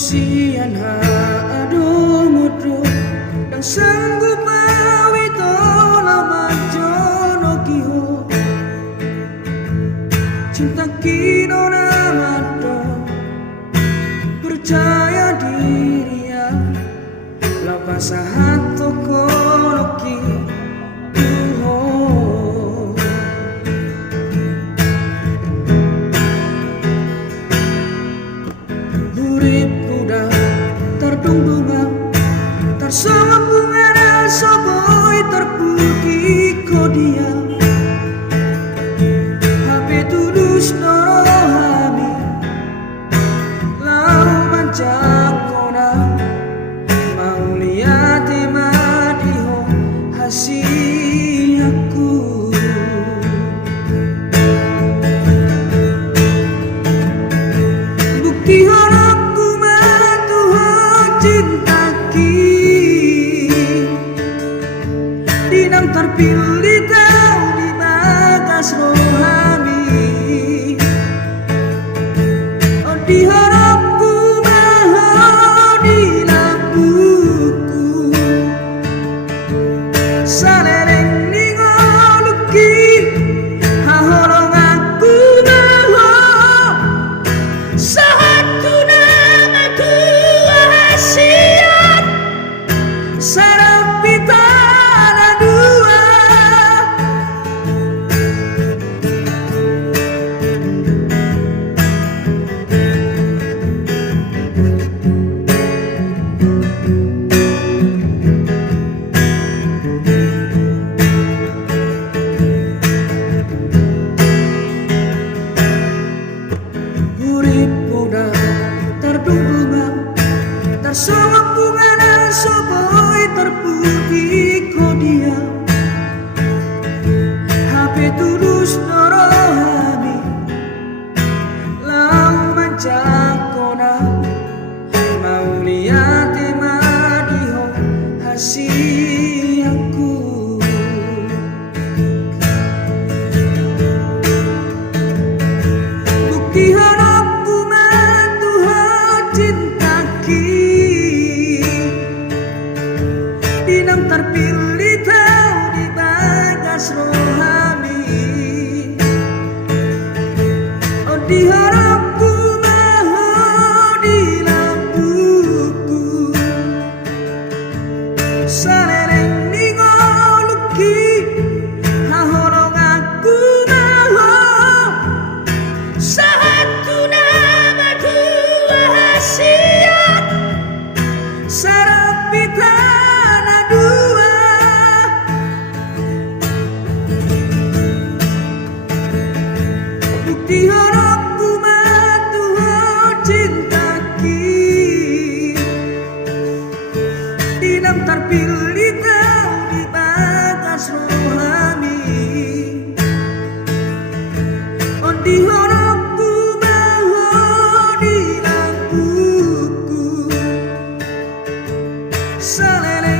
sian ha aduh mudro dan sanggup awito lama jono kiho cinta kino namado percaya diri ya lapas hato konoki bunga tersama bunga dan soboi terpuki kodia HP tulus noro hami lau manjakona mau lihat madiho hasiaku bukti harapku cinta dinam terpilih tahu di bagas rohani oh diharapku mahal di lampuku salereng ningoluki hahorong aku mahal sahatu namaku wasiat sarap pita tersama bunga dan soboi terputih kodia HP tulus noro hami lau manjakona mau lihat madiho hasiaku bukti harapku matuha cinta dinam terpilih tahu di bagas rohani oh diharapku mahal di lampuku salereng ningoluki hahorong aku mahal sahatu namaku wasiat sarap pita bukti harapku matuho cinta dinam terpilih tahu di bagas rohani oh diharapku mahal di lampuku salereng